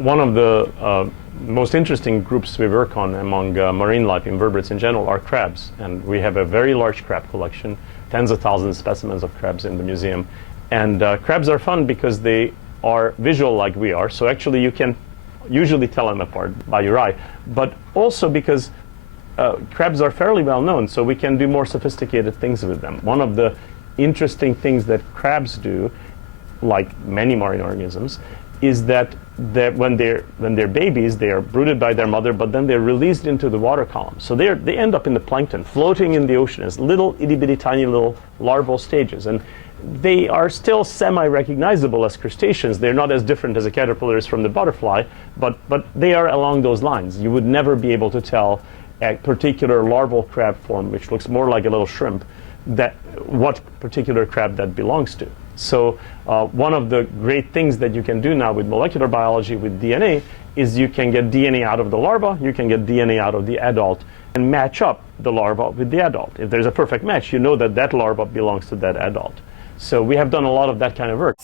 One of the most interesting groups we work on among marine life, invertebrates in general, are crabs. And we have a very large crab collection, tens of thousands of specimens of crabs in the museum. And crabs are fun because they are visual like we are. So actually you can usually tell them apart by your eye. But also because crabs are fairly well known, so we can do more sophisticated things with them. One of the interesting things that crabs do, like many marine organisms, is that when they're babies, they are brooded by their mother, but then they're released into the water column. So they end up in the plankton, floating in the ocean as little itty-bitty tiny little larval stages. And they are still semi-recognizable as crustaceans. They're not as different as a caterpillar is from the butterfly, but they are along those lines. You would never be able to tell a particular larval crab form, which looks more like a little shrimp, what particular crab that belongs to. So one of the great things that you can do now with molecular biology, with DNA, is you can get DNA out of the larva, you can get DNA out of the adult, and match up the larva with the adult. If there's a perfect match, you know that that larva belongs to that adult. So we have done a lot of that kind of work.